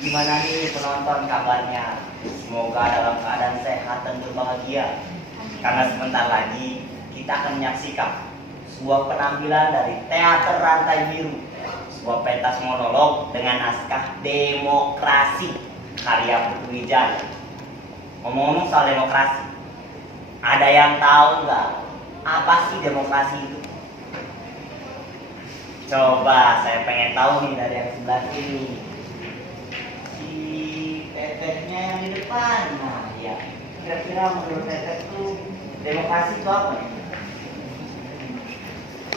Gimana nih penonton kabarnya? Semoga dalam keadaan sehat dan berbahagia. Karena sebentar lagi kita akan menyaksikan sebuah penampilan dari Teater Rantai Biru, sebuah pentas monolog dengan naskah Demokrasi karya Putu Wijaya. Ngomong-ngomong soal demokrasi, ada yang tahu nggak apa sih demokrasi itu? Coba saya pengen tahu nih dari yang sebelah sini. Si tetehnya yang di depan. Nah ya, kira-kira menurut teteh itu demokrasi itu apa ya?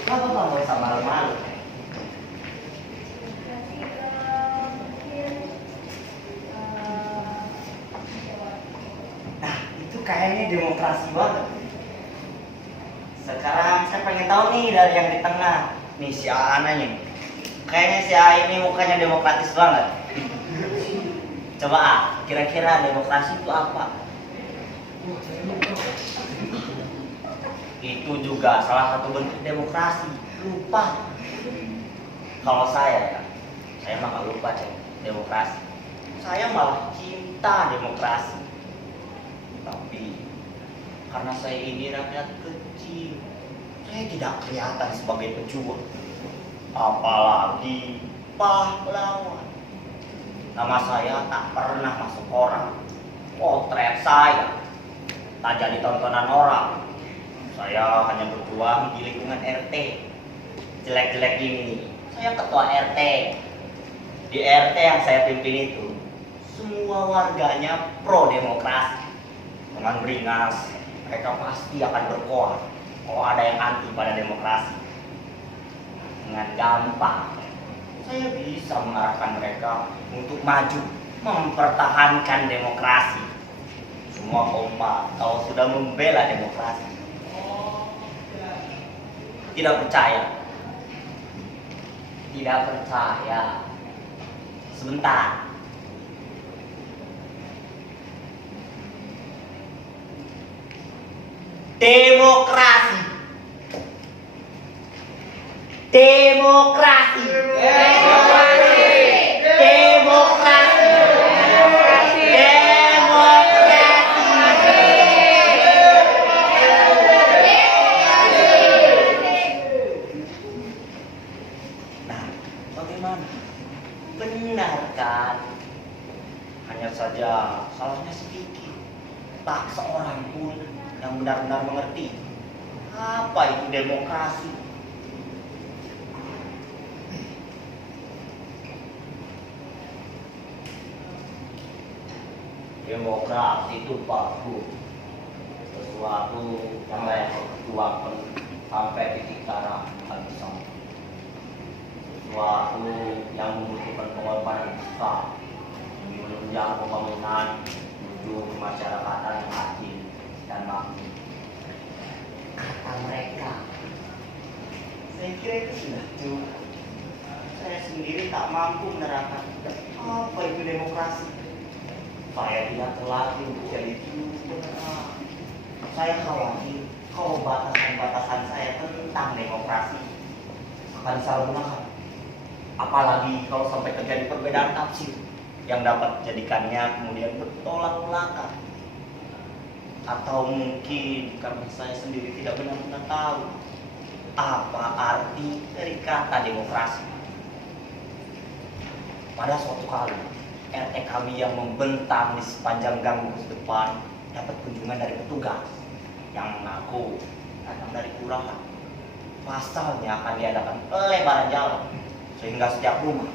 Kenapa kamu bisa malu-malu? Nah itu kayaknya demokrasi banget. Sekarang saya pengen tahu nih dari yang di tengah. Nih si Ana nih. Kayaknya si A ini mukanya demokratis banget. Coba A, kira-kira demokrasi itu apa? Itu juga salah satu bentuk demokrasi. Lupa. Kalau saya mah gak lupa demokrasi. Saya malah cinta demokrasi. Tapi karena saya ini rakyat kecil, saya tidak kelihatan sebagai pejuang, apalagi pahlawan. Nama saya tak pernah masuk koran, potret saya tak jadi tontonan orang. Saya hanya berjuang di lingkungan RT. Jelek-jelek gini, saya ketua RT. Di RT yang saya pimpin itu, semua warganya pro demokrasi. Dengan beringas, mereka pasti akan berkoar kalau ada yang anti pada demokrasi. Dengan gampang, saya bisa mengarahkan mereka untuk maju, mempertahankan demokrasi. Semua kompak kalau sudah membela demokrasi. Tidak percaya? Tidak percaya? Sebentar. Demokrasi. Demokrasi. Demokrasi. Demokrasi. Nah, bagaimana? Benar kan? Hanya saja salahnya sedikit. Tak seorang pun yang benar-benar mengerti apa itu demokrasi. Demokrasi itu bagus, sesuatu yang layak diperjuangkan sampai titik darah habisnya, sesuatu yang membutuhkan pengorbanan besar menunjang pembangunan menuju kemasyarakatan yang adil dan makmur. Kata mereka, saya kira itu sudah cukup. Saya sendiri tak mampu menerangkan apa itu demokrasi. Saya tidak terlatih untuk jadi benar. Saya khawatir kalau batasan-batasan saya tentang demokrasi akan disalahgunakan. Apalagi kalau sampai terjadi perbedaan tafsir yang dapat menjadikannya kemudian bertolak belakang. Atau mungkin karena saya sendiri tidak benar-benar tahu apa arti dari kata demokrasi. Pada suatu kali, RT kami yang membentang di sepanjang gang lurus depan dapat kunjungan dari petugas yang mengaku datang dari kelurahan. Pasalnya akan diadakan pelebaran jalan sehingga setiap rumah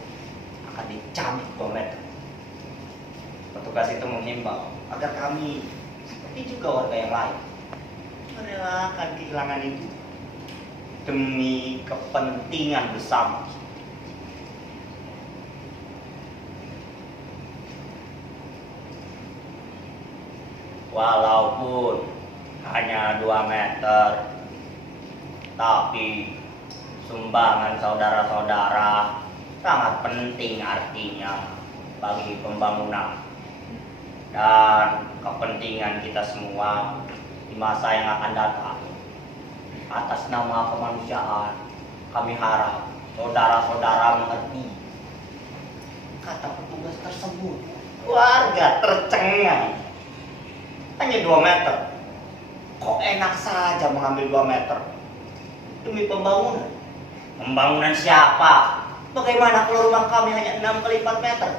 akan dicabik 2 meter. Petugas itu menghimbau agar kami seperti juga warga yang lain merelakan kehilangan itu demi kepentingan bersama. Walaupun hanya 2 meter, tapi sumbangan saudara-saudara sangat penting artinya bagi pembangunan dan kepentingan kita semua di masa yang akan datang. Atas nama kemanusiaan, kami harap saudara-saudara mengerti kata petugas tersebut. Warga tercengang. Hanya 2 meter. Kok enak saja mengambil 2 meter? Demi pembangunan. Pembangunan siapa? Bagaimana kalau rumah kami hanya 6 kali 4 meter?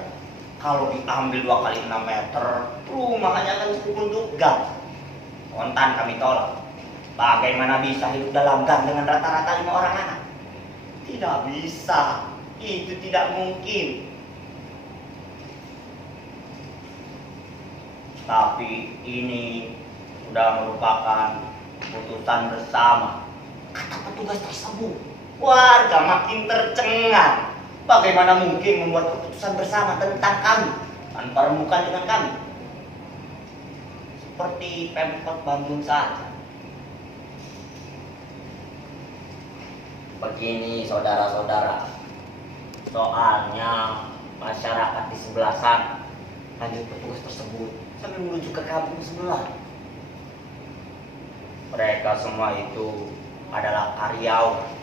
Kalau diambil 2 kali 6 meter, rumah hanya akan cukup untuk gang. Spontan kami tolak. Bagaimana bisa hidup dalam gang dengan rata-rata 5 orang anak? Tidak bisa. Itu tidak mungkin. Tapi ini sudah merupakan keputusan bersama, kata petugas tersebut. Warga makin tercengang. Bagaimana mungkin membuat keputusan bersama tentang kami tanpa remukan dengan kami? Seperti Pemkot Bandung saja. Begini saudara-saudara, soalnya masyarakat di sebelah sana, lanjut petugas tersebut sambil menuju ke kampung sebelah. Mereka semua itu adalah karyawan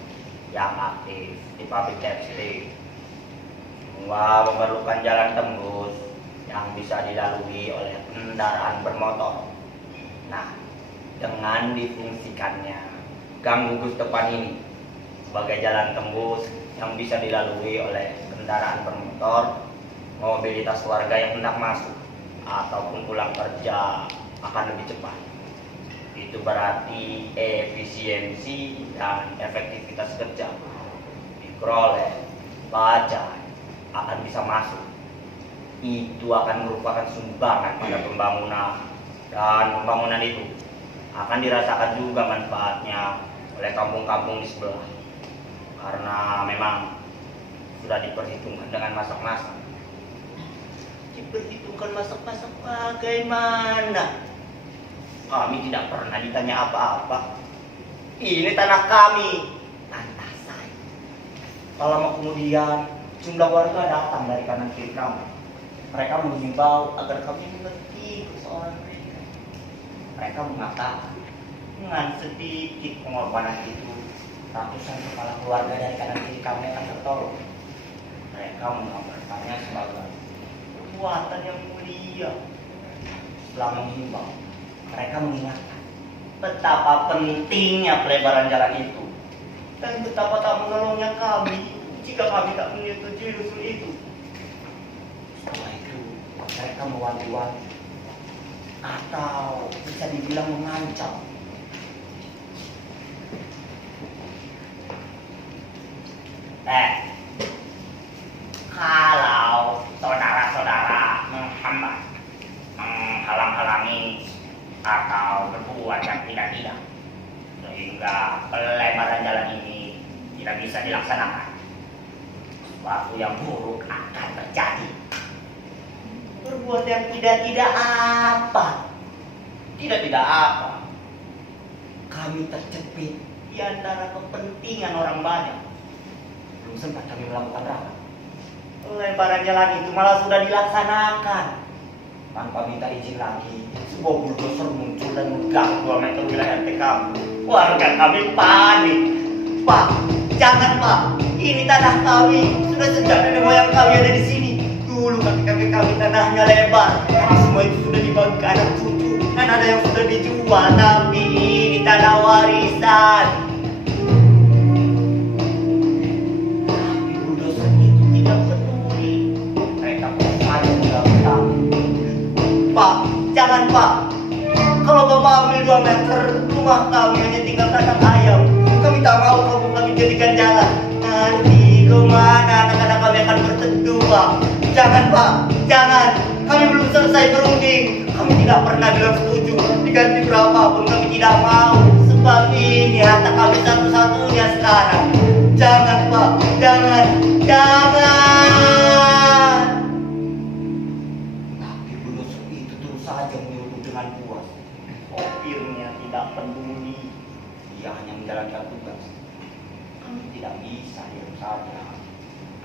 yang aktif di pabrik tekstil. Semua memerlukan jalan tembus yang bisa dilalui oleh kendaraan bermotor. Nah, dengan difungsikannya gang gugus depan ini sebagai jalan tembus yang bisa dilalui oleh kendaraan bermotor, mobilitas warga yang hendak masuk ataupun pulang kerja akan lebih cepat. Itu berarti efisiensi dan efektivitas kerja diperoleh, bajai akan bisa masuk. Itu akan merupakan sumbangan pada pembangunan, dan pembangunan itu akan dirasakan juga manfaatnya oleh kampung-kampung di sebelah, karena memang sudah diperhitungkan dengan masak-masak. Diperhitungkan masak-masak bagaimana? Kami tidak pernah ditanya apa-apa. Ini tanah kami, tanah saya. Lama kemudian jumlah warga datang dari kanan kiri kami. Mereka mengimbau agar kami mengerti persoalan mereka. Mereka mengatakan dengan sedikit pengorbanan itu, ratusan kepala keluarga dari kanan kiri kami akan tertolong. Mereka menggambarkannya sebagai perbuatan yang mulia. Setelah menghimbau, mereka mengingatkan betapa pentingnya pelebaran jalan itu dan betapa tak menolongnya kami jika kami tak menyetujui usul itu. Setelah itu, mereka mewanti-wanti atau bisa dibilang mengancam. Kalau saudara-saudara menghalang-halangi atau berbuat yang tidak-tidak sehingga pelebaran jalan ini tidak bisa dilaksanakan, sesuatu yang buruk akan terjadi. Berbuat yang tidak-tidak apa? Tidak-tidak apa? Kami terjepit di antara kepentingan orang banyak. Belum sempat kami melakukan rapat, pelebaran jalan itu malah sudah dilaksanakan. Tanpa minta izin lagi, sebuah bulldozer muncul dan mengganggu 2 meter wilayah RT kami. Warga kami panik. Pak, jangan Pak, ini tanah kami. Sudah sejak nenek moyang kami ada di sini. Dulu kakek-kakek kami tanahnya lebar. Tapi semua itu sudah dibagi ke anak cucu. Dan ada yang sudah dijual, tapi ini tanah warisan. Tapi bulldozer itu tidak peduli. Mereka saja mengganggu kami. Pak, jangan Pak. Kalau Bapak ambil 2 meter, rumah kami hanya tinggal kandang ayam. Kami tak mau kamu kami jadikan jalan. Nanti kemana anak-anak kami akan berteduh Pak? Jangan Pak, jangan. Kami belum selesai berunding. Kami tidak pernah bilang setuju. Diganti berapapun kami tidak mau. Sebab ini harta kami satu-satunya sekarang. Jangan Pak, jangan, jangan. Tapi bulldozer itu terus saja menyuruh dengan puas. Opirnya tidak peduli. Dia hanya menjalankan tugas. Kami tidak bisa diam saja.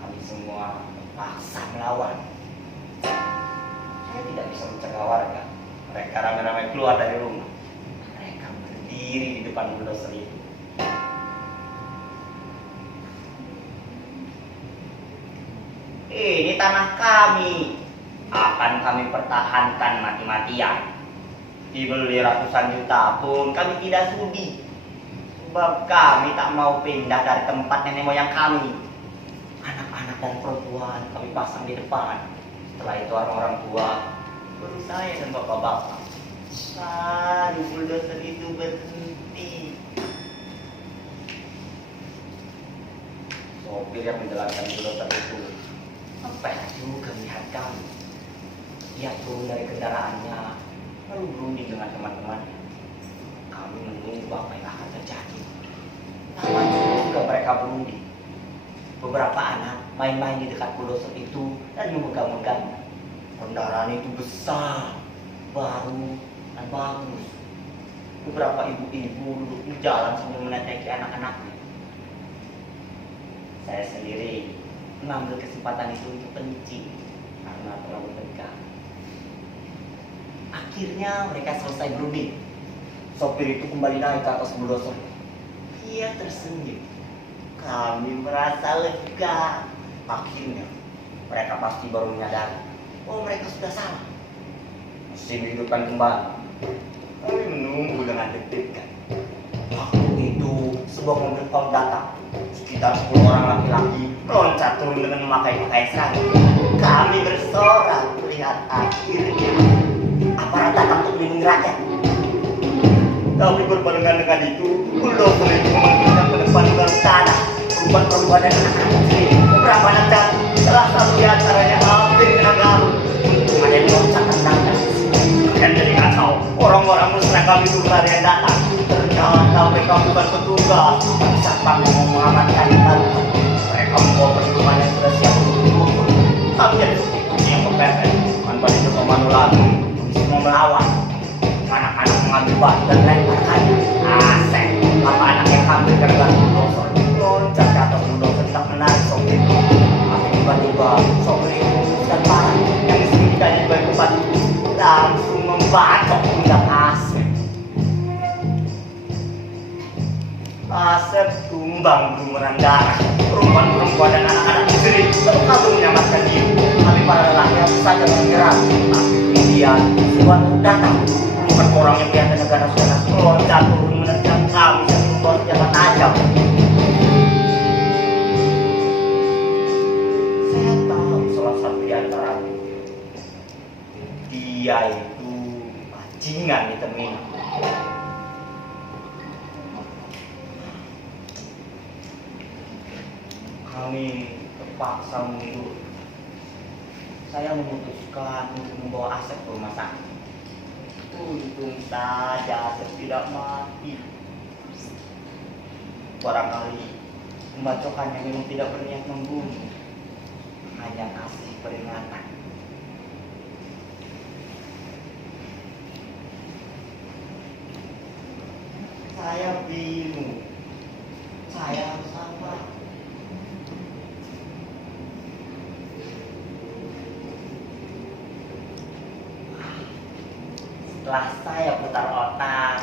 Kami semua terpaksa melawan. Saya tidak bisa mencegah warga. Mereka ramai-ramai keluar dari rumah. Mereka berdiri di depan bulldozer itu. Ini tanah kami. Akan kami pertahankan mati-matian. Dibeli ratusan juta pun kami tidak sudi. Sebab kami tak mau pindah dari tempat nenek moyang kami. Anak-anak dan perempuan kami pasang di depan. Setelah itu orang-orang tua, baru saya dan bapak-bapak. Lalu bulldozer itu berhenti. Sopir yang menjalankan bulldozer itu sampai juga melihat kami. Dia turun dari kendaraannya, lalu berunding dengan teman-temannya. Kami menunggu apa yang akan terjadi. Lama juga mereka berunding. Beberapa anak main-main di dekat bulldozer itu dan memegang-megangnya. Kendaraan itu besar, baru, dan bagus. Beberapa ibu-ibu duduk di jalan sambil meneteki anak-anaknya. Saya sendiri mengambil kesempatan itu untuk kencing karena terlalu tegang. Akhirnya mereka selesai berunding. Sopir itu kembali naik ke atas bulldozer. Dia tersenyum. Kami merasa lega. Akhirnya mereka pasti baru menyadari, oh mereka sudah salah. Mesin dihidupkan kembali. Kami menunggu dengan deg-degan. Waktu itu sebuah mobil pom datang. Sekitar 10 orang laki-laki meloncat turun dengan memakai pakaian seragam. Kami bersorak melihat akhirnya aparat datang untuk melindungi rakyat. Tapi berbarengan dengan itu, bulldozer itu memanggilkan ke depan baru tanah. Perempuan-perempuan dan anak-anak sendiri. Beberapa anak jatuh, salah satu di antaranya hampir kena garuk. Untung ada yang meloncat tendangnya. Dan jadi kacau, orang-orang mesra kami itu yang datang. Ternyata mereka bukan petugas, satpam yang mau mengamankan taruhan. Mereka membawa perlindungan yang sudah siap untuk dihukum. Kami jadi seperti kucing yang kepepet. Tanpa dicoba manu lagi, semua melawan. Anak-anak mengambil batu dan lemparkannya. Asik, apa anak yang hampir gara-gara bulldozer loncat ke atas bulldozer tak menarik sopir. Tapi tiba-tiba sopir itu memutuskan parah yang disembunyikannya di balik tempat itu langsung membacok pundak Asep. Asep tumbang berumuran darah. Perempuan-perempuan dan anak-anak istri kabur menyelamatkan diri. Tapi para lelaki harus saja menyerang. Tapi kemudian sesuatu datang. Bukan orang yang kelihatan ganas-ganas meloncat turun menerjang kami dan membawa senjata tajam. Saya tahu salah satu di antara dia itu bajingan di terminal. Kami terpaksa mundur. Saya memutuskan untuk membawa Asep ke rumah sakit. Untung saja Asep tidak mati. Barangkali pembacokannya memang tidak berniat membunuh, hanya kasih peringatan. Saya bingung. Saya harus sabar. Setelah saya putar otak,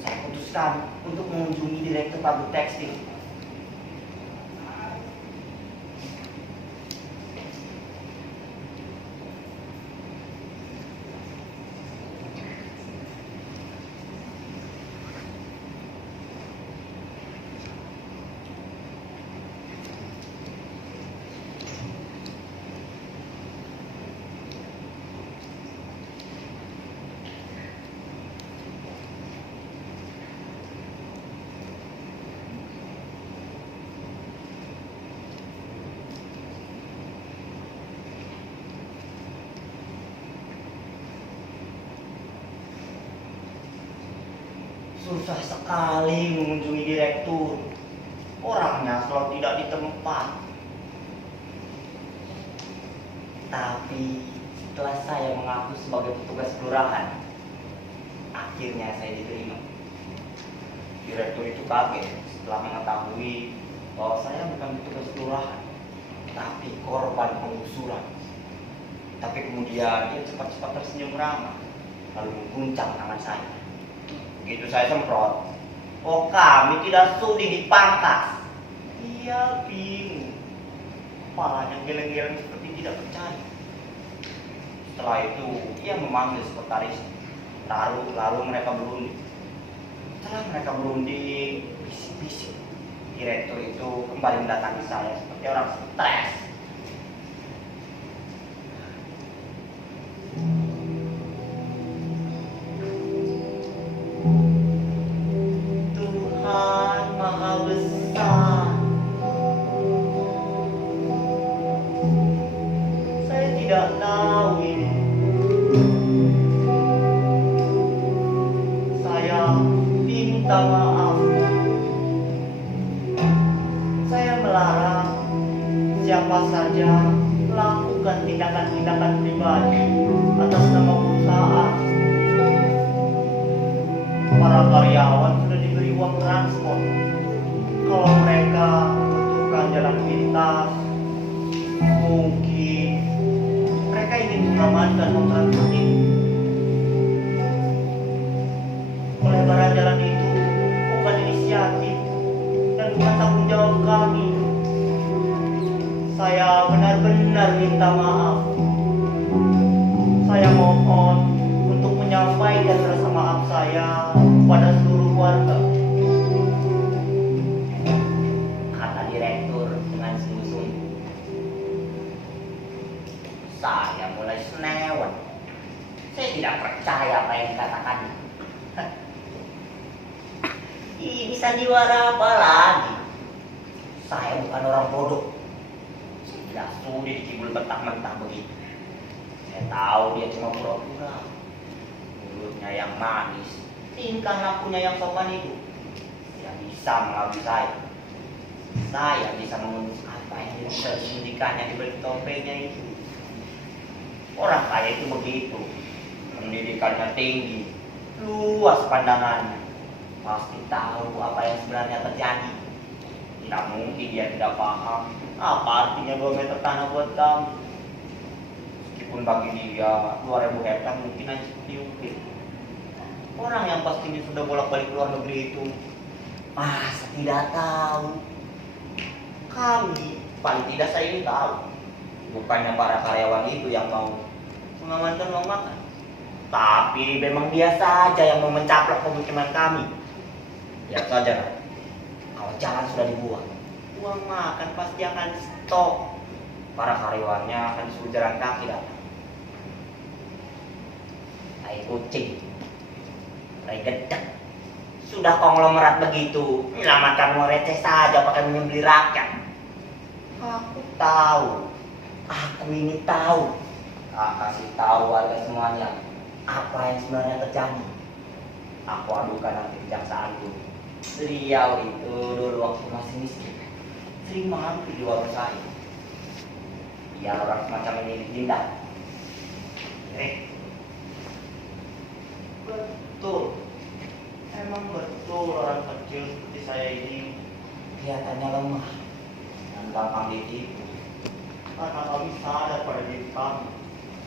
saya putuskan untuk mengunjungi direktur pabrik tekstil. Susah sekali mengunjungi direktur. Orangnya selalu tidak di tempat. Tapi setelah saya mengaku sebagai petugas kelurahan, akhirnya saya diterima. Direktur itu kaget setelah mengetahui bahwa saya bukan petugas kelurahan, tapi korban penggusuran. Tapi kemudian dia cepat-cepat tersenyum ramah, lalu mengguncang tangan saya. Begitu saya semprot, oh kami tidak sudi dipangkas. Dia bingung. Kepalanya geleng-geleng seperti tidak percaya. Setelah itu, ia memanggil sekretaris. Lalu mereka berunding. Setelah mereka berunding, bisik-bisik. Direktur itu kembali mendatangi saya seperti orang stres. Tuhan Maha Besar. Saya tidak tahu ini. Saya minta maaf. Saya melarang siapa saja melakukan tindakan-tindakan pribadi atas nama perusahaan. Para karyawan sudah diberi uang transport. Kalau mereka membutuhkan jalan pintas, mungkin mereka ingin mengamankan uang transport ini. Pelebaran jalan itu bukan inisiatif dan bukan tanggung jawab kami. Saya benar-benar minta maaf. Saya mohon untuk menyampaikan rasa maaf saya kepada seluruh warga. Kata direktur dengan sungguh-sungguh. Saya mulai senewan. Saya tidak percaya apa yang dikatakan. Ini sandiwara apa lagi? Saya bukan orang bodoh. Saya tidak sudi dikibul mentah-mentah begitu. Saya tahu dia cuma pura-pura. Mulutnya yang manis, tingkah lakunya yang sopan itu tidak bisa mengelabui saya. Saya bisa mengurus apa yang disembunyikannya di balik topengnya itu. Orang kaya itu begitu. Pendidikannya tinggi, luas pandangannya, pasti tahu apa yang sebenarnya terjadi. Tidak mungkin dia tidak paham apa artinya 2 meter tanah buat kamu. Meskipun bagi dia 2000 hektar mungkin hanya seperti ukir. Orang yang pastinya sudah bolak-balik luar negeri itu masa tidak tahu. Kami paling tidak saya ini tahu. Bukannya para karyawan itu yang mau mengamankan uang makan, tapi memang dia saja yang mau mencaplok pemukiman kami. Lihat saja, kalau jalan sudah dibuat, uang makan pasti akan stop. Para karyawannya akan disuruh jalan kaki datang. Tai kucing, tai gedek, sudah konglomerat begitu, menyelamatkan uang receh saja pakai menyembelih rakyat. Aku tahu, aku ini tahu. Kasih tahu warga semuanya apa yang sebenarnya terjadi. Aku adukan nanti kejaksaan dulu. Beliau itu dulu waktu masih miskin sering mampir di warung saya. Biar orang semacam ini ditindak. Betul, emang betul orang kecil seperti saya ini kelihatannya lemah dan gampang ditipu. Karena kami sadar pada diri kami,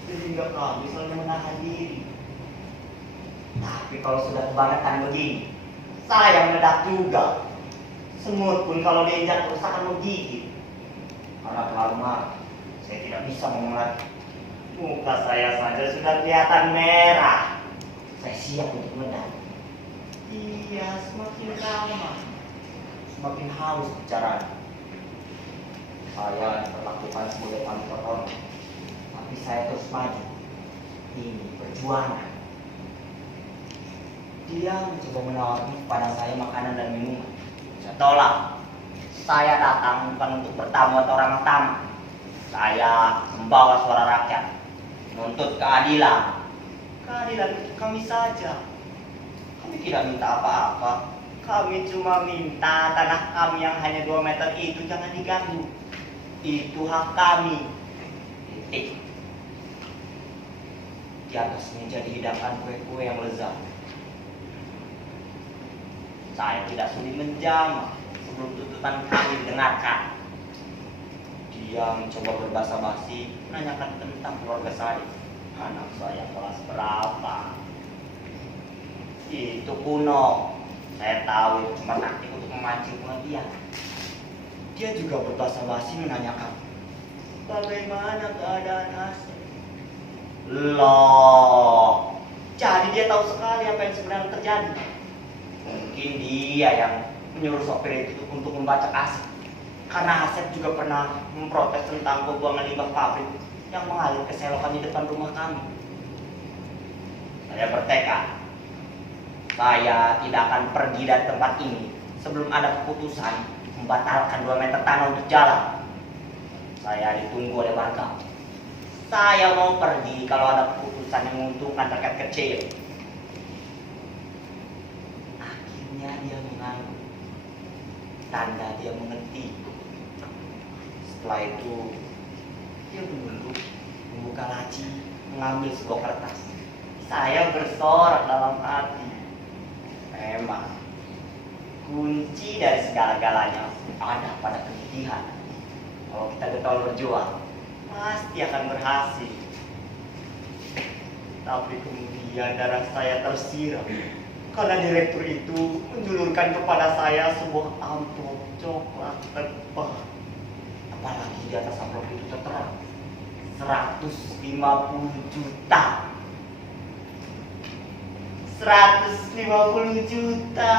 sehingga kami selalu menahan diri. Tapi kalau sudah kebangetan begini, saya meledak juga. Semut pun kalau diinjak terus akan menggigit. Karena terlalu marah, saya tidak bisa ngomong lagi. Muka saya saja sudah kelihatan merah. Saya siap untuk meledak. Iya, semakin lama semakin haus bicara. Saya diperlakukan sebagai tamu terhormat, tapi saya terus maju. Ini perjuangan. Dia mencoba menawarkan kepada saya makanan dan minuman. Saya tolak. Saya datang bukan untuk bertamu atau ramah tamah. Saya membawa suara rakyat, menuntut keadilan. Keadilan untuk kami saja. Kami tidak minta apa-apa. Kami cuma minta tanah kami yang hanya 2 meter itu jangan diganggu. Itu hak kami. Titik. Di atas meja dihidangkan kue-kue yang lezat. Saya tidak sudi menjamah sebelum tuntutan kami didengarkan. Dia mencoba berbahasa basi, menanyakan tentang keluarga saya. Anak saya kelas berapa? Itu kuno. Saya tahu cuma taktik untuk memancing perhatian. Dia juga berbahasa basi menanyakan Bagaimana keadaan Asep? Loh, jadi dia tahu sekali apa yang sebenarnya terjadi. Mungkin dia yang menyuruh sopir itu untuk membacak Asep. Karena Asep juga pernah memprotes tentang pembuangan limbah pabrik yang mengalir ke selokan di depan rumah kami. Saya bertekad, saya tidak akan pergi dari tempat ini sebelum ada keputusan membatalkan 2 meter tanah untuk jalan. Saya ditunggu oleh warga. Saya mau pergi kalau ada keputusan yang menguntungkan rakyat kecil. Akhirnya dia mengangguk. Tanda dia mengerti. Setelah itu, dia menunduk, membuka laci, mengambil sebuah kertas. Saya bersorak dalam hati. Memang, kunci dari segala-galanya ada pada kegigihan. Kalau kita getol berjuang, pasti akan berhasil. Tapi kemudian darah saya tersiram karena direktur itu menjulurkan kepada saya sebuah amplop coklat tebal. Apalagi di atas amplop itu tertera 150 juta. 150 juta.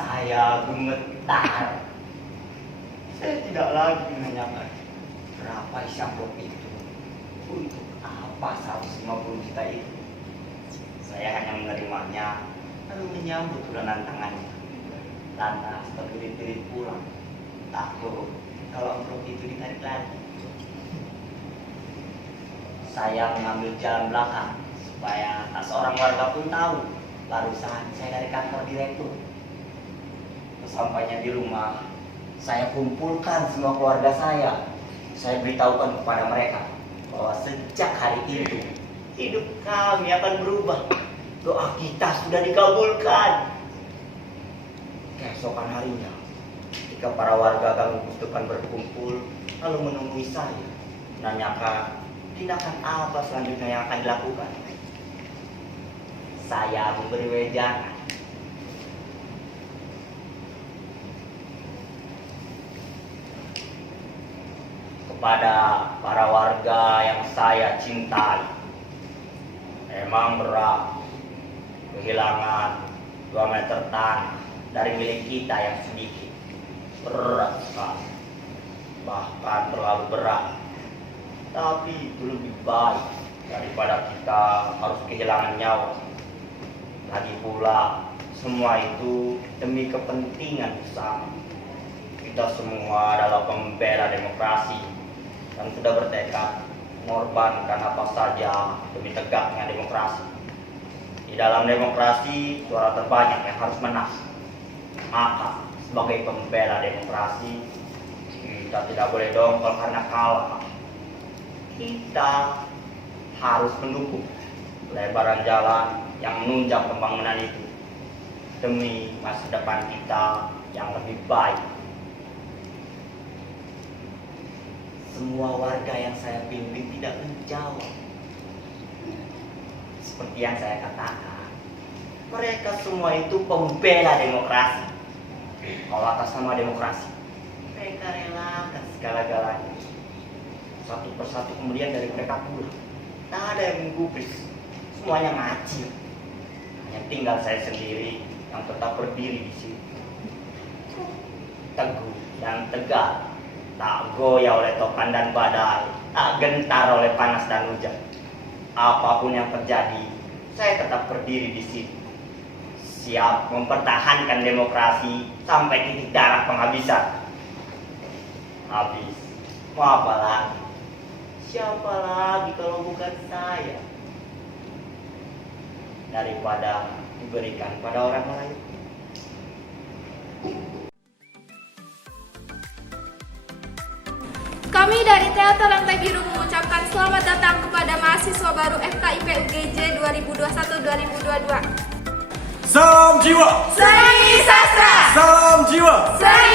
Saya gemetar. Saya tidak lagi menanyakan berapa isi amplop itu, untuk apa 150 juta itu. Saya hanya menerimanya lalu menyambut ulanan tangannya. Lantas terpirit-pirit pulang, takut kalau amplop itu ditarik lagi. Saya mengambil jalan belakang supaya tak seorang warga pun tahu barusan saya dari kantor direktur. Sesampainya di rumah, saya kumpulkan semua keluarga saya. Saya beritahukan kepada mereka bahwa sejak hari itu hidup kami akan berubah. Doa kita sudah dikabulkan. Keesokan harinya, ketika para warga kampung depan berkumpul lalu menemui saya, menanyakan tindakan apa selanjutnya yang akan dilakukan. Saya memberi wejangan. Kepada para warga yang saya cintai, memang berat kehilangan 2 meter tanah dari milik kita yang sedikit. Berat sekali, bahkan terlalu berat. Tapi itu lebih baik daripada kita harus kehilangan nyawa. Lagi pula, semua itu demi kepentingan bersama. Kita semua adalah pembela demokrasi dan sudah bertekad mengorbankan apa saja demi tegaknya demokrasi. Di dalam demokrasi, suara terbanyak yang harus menang. Maka, sebagai pembela demokrasi, kita tidak boleh dongkol karena kalah. Kita harus mendukung lebaran jalan yang menunjang pembangunan itu demi masa depan kita yang lebih baik. Semua warga yang saya pimpin tidak menjawab. Seperti yang saya katakan, mereka semua itu pembela demokrasi. Kalau atas nama demokrasi, mereka relakan segala-galanya. Satu persatu kemudian dari mereka pulang. Tak ada yang menggubris, semuanya ngacir. Hanya tinggal saya sendiri yang tetap berdiri di sini. Teguh dan tegak, tak goyah oleh topan dan badai, tak gentar oleh panas dan hujan. Apapun yang terjadi, saya tetap berdiri di sini. Siap mempertahankan demokrasi sampai titik darah penghabisan. Habis, mau apa lagi? Siapa lagi kalau bukan saya? Daripada diberikan pada orang lain. Kami dari Teater Lantai Biru mengucapkan selamat datang kepada mahasiswa baru FKIP UGJ 2021-2022. Salam jiwa! Seni Sastra! Salam jiwa! Seni